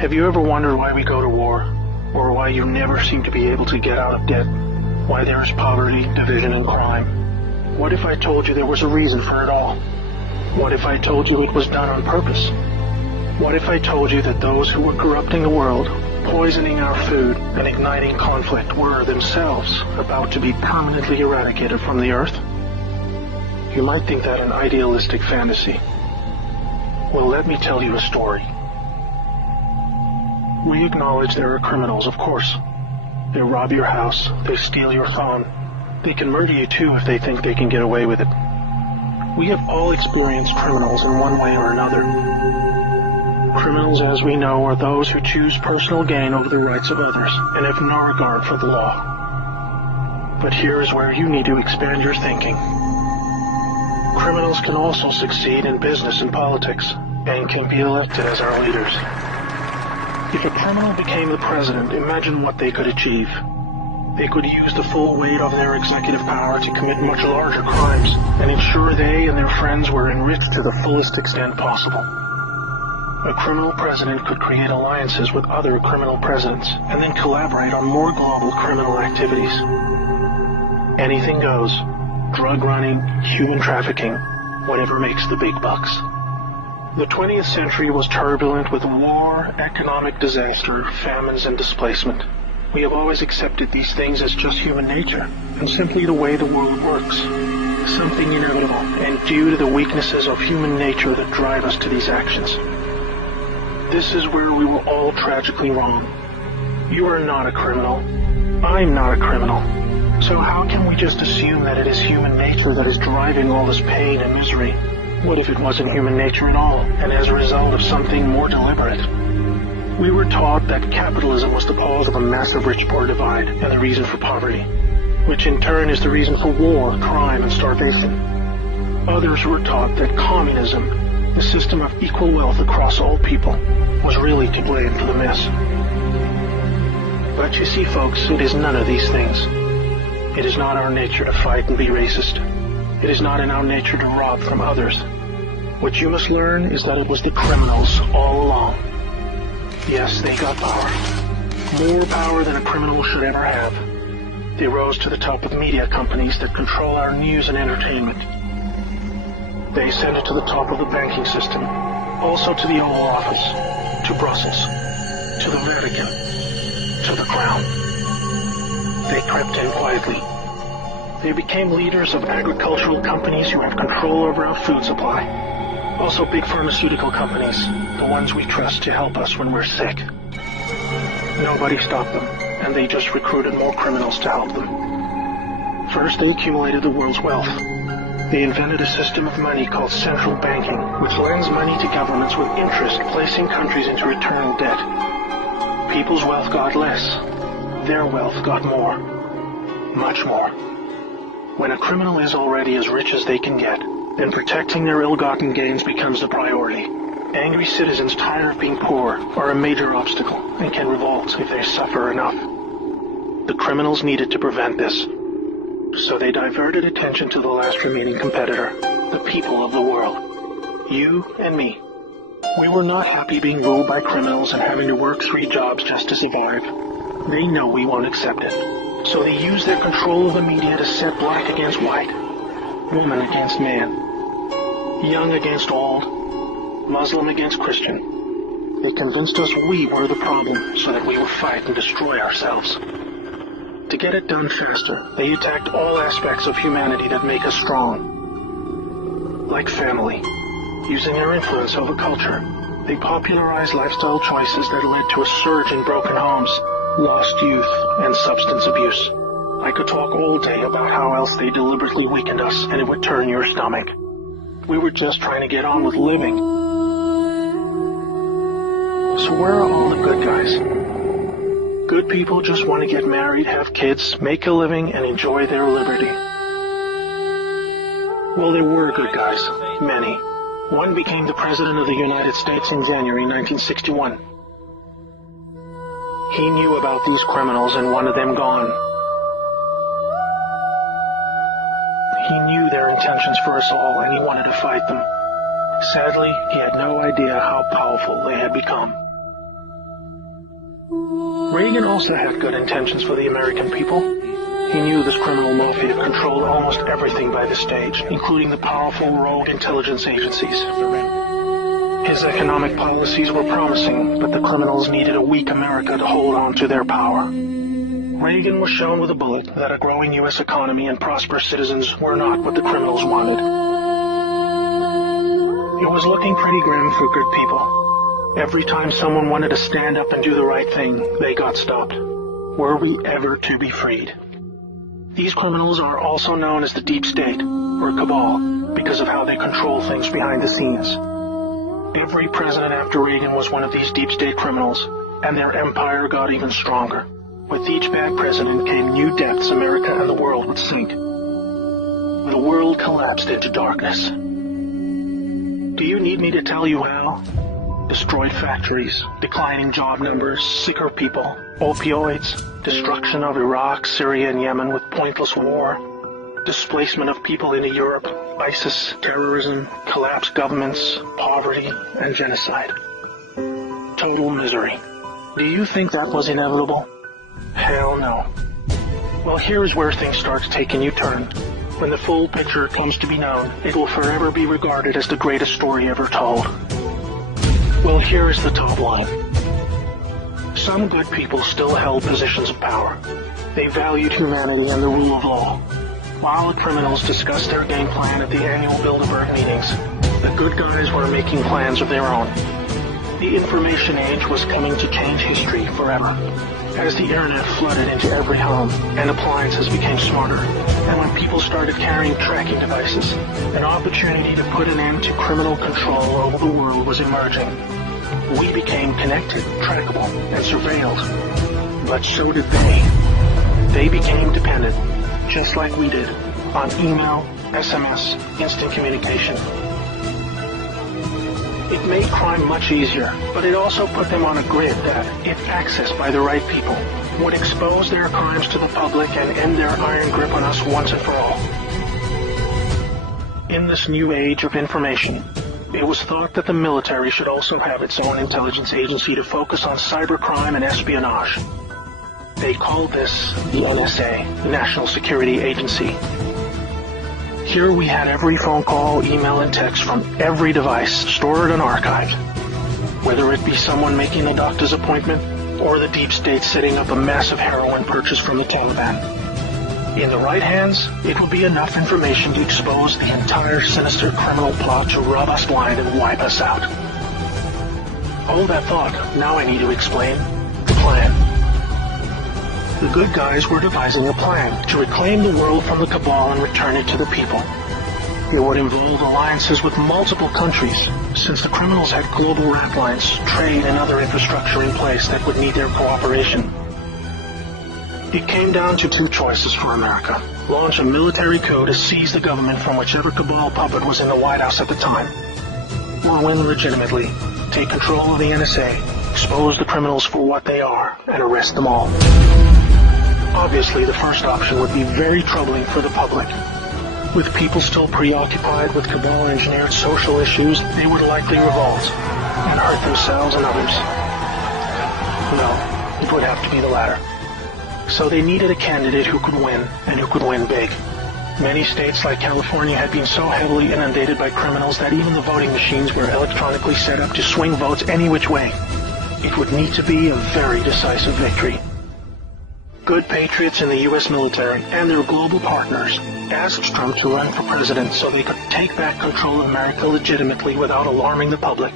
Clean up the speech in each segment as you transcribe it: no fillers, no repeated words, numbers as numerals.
Have you ever wondered why we go to war? Or why you never seem to be able to get out of debt? Why there is poverty, division, and crime? What if I told you there was a reason for it all? What if I told you it was done on purpose? What if I told you that those who were corrupting the world, poisoning our food, and igniting conflict were themselves about to be permanently eradicated from the earth? You might think that an idealistic fantasy. Well, let me tell you a story. We acknowledge there are criminals, of course. They rob your house, they steal your phone. They can murder you too if they think they can get away with it. We have all experienced criminals in one way or another. Criminals, as we know, are those who choose personal gain over the rights of others and have no regard for the law. But here is where you need to expand your thinking. Criminals can also succeed in business and politics, and can be elected as our leaders. If a criminal became the president, imagine what they could achieve. They could use the full weight of their executive power to commit much larger crimes and ensure they and their friends were enriched to the fullest extent possible. A criminal president could create alliances with other criminal presidents and then collaborate on more global criminal activities. Anything goes. Drug running, human trafficking, whatever makes the big bucks. The 20th century was turbulent with war, economic disaster, famines, and displacement. We have always accepted these things as just human nature, and simply the way the world works. Something inevitable, and due to the weaknesses of human nature that drive us to these actions. This is where we were all tragically wrong. You are not a criminal. I'm not a criminal. So how can we just assume that it is human nature that is driving all this pain and misery? What if it wasn't human nature at all, and as a result of something more deliberate? We were taught that capitalism was the cause of a massive rich-poor divide and the reason for poverty, which in turn is the reason for war, crime, and starvation. Others were taught that communism, the system of equal wealth across all people, was really to blame for the mess. But you see, folks, it is none of these things. It is not our nature to fight and be racist. It is not in our nature to rob from others. What you must learn is that it was the criminals all along. Yes, they got power. More power than a criminal should ever have. They rose to the top of media companies that control our news and entertainment. They ascended to the top of the banking system, also to the Oval Office, to Brussels, to the Vatican, to the Crown. They crept in quietly. They became leaders of agricultural companies who have control over our food supply. Also big pharmaceutical companies, the ones we trust to help us when we're sick. Nobody stopped them, and they just recruited more criminals to help them. First, they accumulated the world's wealth. They invented a system of money called central banking, which lends money to governments with interest, placing countries into eternal debt. People's wealth got less. Their wealth got more. Much more. When a criminal is already as rich as they can get, then protecting their ill-gotten gains becomes the priority. Angry citizens tired of being poor are a major obstacle and can revolt if they suffer enough. The criminals needed to prevent this. So they diverted attention to the last remaining competitor, the people of the world. You and me. We were not happy being ruled by criminals and having to work 3 jobs just to survive. They know we won't accept it. So they use their control of the media to set black against white, woman against man, young against old, Muslim against Christian. They convinced us we were the problem so that we would fight and destroy ourselves. To get it done faster, they attacked all aspects of humanity that make us strong. Like family, using their influence over culture, they popularized lifestyle choices that led to a surge in broken homes, lost youth, and substance abuse. I could talk all day about how else they deliberately weakened us, and it would turn your stomach. We were just trying to get on with living. So where are all the good guys? Good people just want to get married, have kids, make a living, and enjoy their liberty. Well, there were good guys. Many. One became the President of the United States in January 1961. He knew about these criminals and wanted them gone. He knew their intentions for us all, and he wanted to fight them. Sadly, he had no idea how powerful they had become. Reagan also had good intentions for the American people. He knew this criminal mafia controlled almost everything by this stage, including the powerful rogue intelligence agencies. His economic policies were promising, but the criminals needed a weak America to hold on to their power. Reagan was shown with a bullet that a growing U.S. economy and prosperous citizens were not what the criminals wanted. It was looking pretty grim for good people. Every time someone wanted to stand up and do the right thing, they got stopped. Were we ever to be freed? These criminals are also known as the Deep State, or Cabal, because of how they control things behind the scenes. Every president after Reagan was one of these Deep State criminals, and their empire got even stronger. With each bad president came new depths America and the world would sink. The world collapsed into darkness. Do you need me to tell you how? Destroyed factories, declining job numbers, sicker people, opioids, destruction of Iraq, Syria, and Yemen with pointless war, displacement of people into Europe, ISIS, terrorism, collapsed governments, poverty, and genocide. Total misery. Do you think that was inevitable? Hell no. Well, here's where things start to take a new turn. When the full picture comes to be known, it will forever be regarded as the greatest story ever told. Well, here is the top line. Some good people still held positions of power. They valued humanity and the rule of law. While the criminals discussed their game plan at the annual Bilderberg meetings, the good guys were making plans of their own. The information age was coming to change history forever. As the internet flooded into every home and appliances became smarter, and when people started carrying tracking devices, an opportunity to put an end to criminal control over the world was emerging. We became connected, trackable, and surveilled. But so did they. They became dependent, just like we did, on email, SMS, instant communication. It made crime much easier, but it also put them on a grid that, if accessed by the right people, would expose their crimes to the public and end their iron grip on us once and for all. In this new age of information, it was thought that the military should also have its own intelligence agency to focus on cybercrime and espionage. They called this the NSA, the National Security Agency. Here we had every phone call, email, and text from every device stored and archived. Whether it be someone making a doctor's appointment or the Deep State setting up a massive heroin purchase from the Taliban. In the right hands, it would be enough information to expose the entire sinister criminal plot to rob us blind and wipe us out. Hold that thought. Now I need to explain the plan. The good guys were devising a plan to reclaim the world from the cabal and return it to the people. It would involve alliances with multiple countries, since the criminals had global rat lines, trade, and other infrastructure in place that would need their cooperation. It came down to two choices for America: launch a military coup to seize the government from whichever cabal puppet was in the White House at the time, or win legitimately, take control of the NSA, expose the criminals for what they are, and arrest them all. Obviously, the first option would be very troubling for the public. With people still preoccupied with cabal-engineered social issues, they would likely revolt and hurt themselves and others. No, it would have to be the latter. So they needed a candidate who could win, and who could win big. Many states like California had been so heavily inundated by criminals that even the voting machines were electronically set up to swing votes any which way. It would need to be a very decisive victory. Good patriots in the U.S. military and their global partners asked Trump to run for president so they could take back control of America legitimately without alarming the public.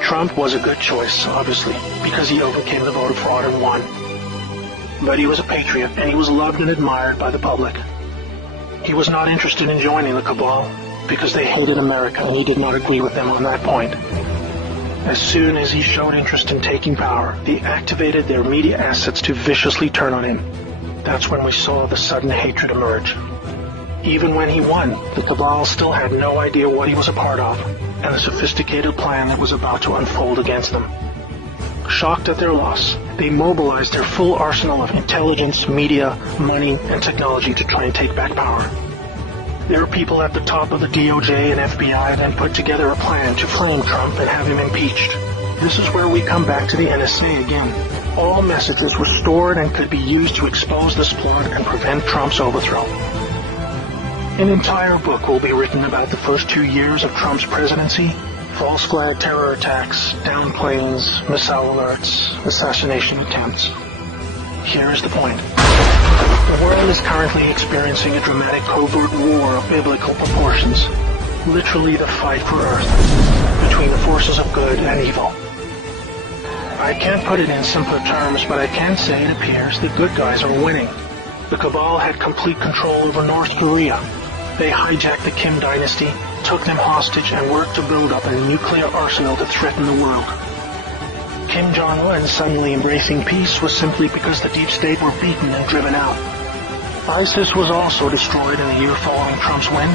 Trump was a good choice, obviously, because he overcame the voter fraud and won. But he was a patriot, and he was loved and admired by the public. He was not interested in joining the cabal because they hated America, and he did not agree with them on that point. As soon as he showed interest in taking power, they activated their media assets to viciously turn on him. That's when we saw the sudden hatred emerge. Even when he won, the cabal still had no idea what he was a part of, and the sophisticated plan that was about to unfold against them. Shocked at their loss, they mobilized their full arsenal of intelligence, media, money, and technology to try and take back power. Their people at the top of the DOJ and FBI then put together a plan to frame Trump and have him impeached. This is where we come back to the NSA again. All messages were stored and could be used to expose this plot and prevent Trump's overthrow. An entire book will be written about the first 2 years of Trump's presidency: false flag terror attacks, down planes, missile alerts, assassination attempts. Here is the point. The world is currently experiencing a dramatic covert war of biblical proportions. Literally the fight for Earth between the forces of good and evil. I can't put it in simpler terms, but I can say it appears the good guys are winning. The cabal had complete control over North Korea. They hijacked the Kim dynasty, took them hostage, and worked to build up a nuclear arsenal to threaten the world. Kim Jong-un suddenly embracing peace was simply because the deep state were beaten and driven out. ISIS was also destroyed in the year following Trump's win.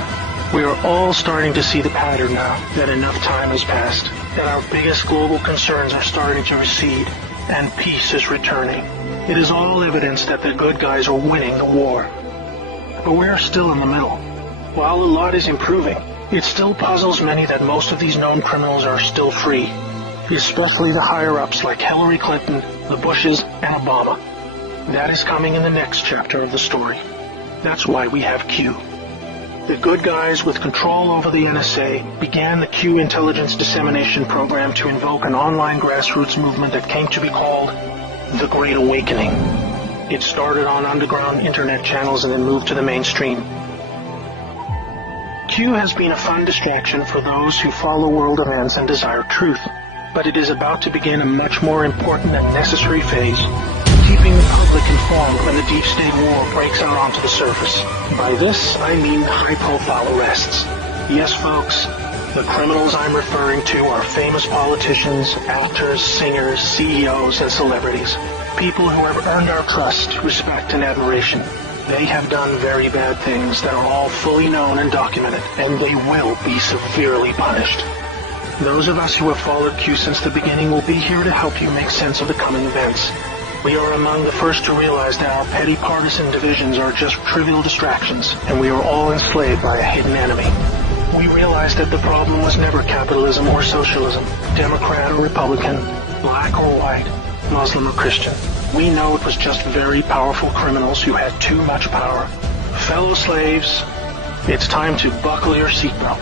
We are all starting to see the pattern now, that enough time has passed, that our biggest global concerns are starting to recede, and peace is returning. It is all evidence that the good guys are winning the war. But we are still in the middle. While a lot is improving, it still puzzles many that most of these known criminals are still free, especially the higher-ups like Hillary Clinton, the Bushes, and Obama. That is coming in the next chapter of the story. That's why we have Q. The good guys with control over the NSA began the Q intelligence dissemination program to invoke an online grassroots movement that came to be called the Great Awakening. It started on underground internet channels and then moved to the mainstream. Q has been a fun distraction for those who follow world events and desire truth, but it is about to begin a much more important and necessary phase: keeping the public informed when the deep state war breaks out onto the surface. By this, I mean high-profile arrests. Yes, folks, the criminals I'm referring to are famous politicians, actors, singers, CEOs, and celebrities. People who have earned our trust, respect, and admiration. They have done very bad things that are all fully known and documented, and they will be severely punished. Those of us who have followed Q since the beginning will be here to help you make sense of the coming events. We are among the first to realize that our petty partisan divisions are just trivial distractions, and we are all enslaved by a hidden enemy. We realize that the problem was never capitalism or socialism, Democrat or Republican, black or white, Muslim or Christian. We know it was just very powerful criminals who had too much power. Fellow slaves, it's time to buckle your seatbelt,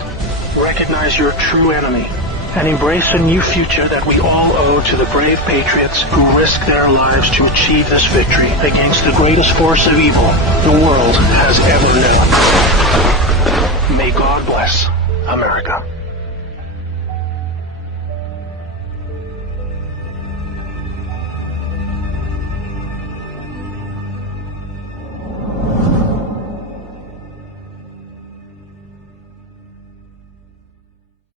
recognize your true enemy, and embrace a new future that we all owe to the brave patriots who risked their lives to achieve this victory against the greatest force of evil the world has ever known. May God bless America.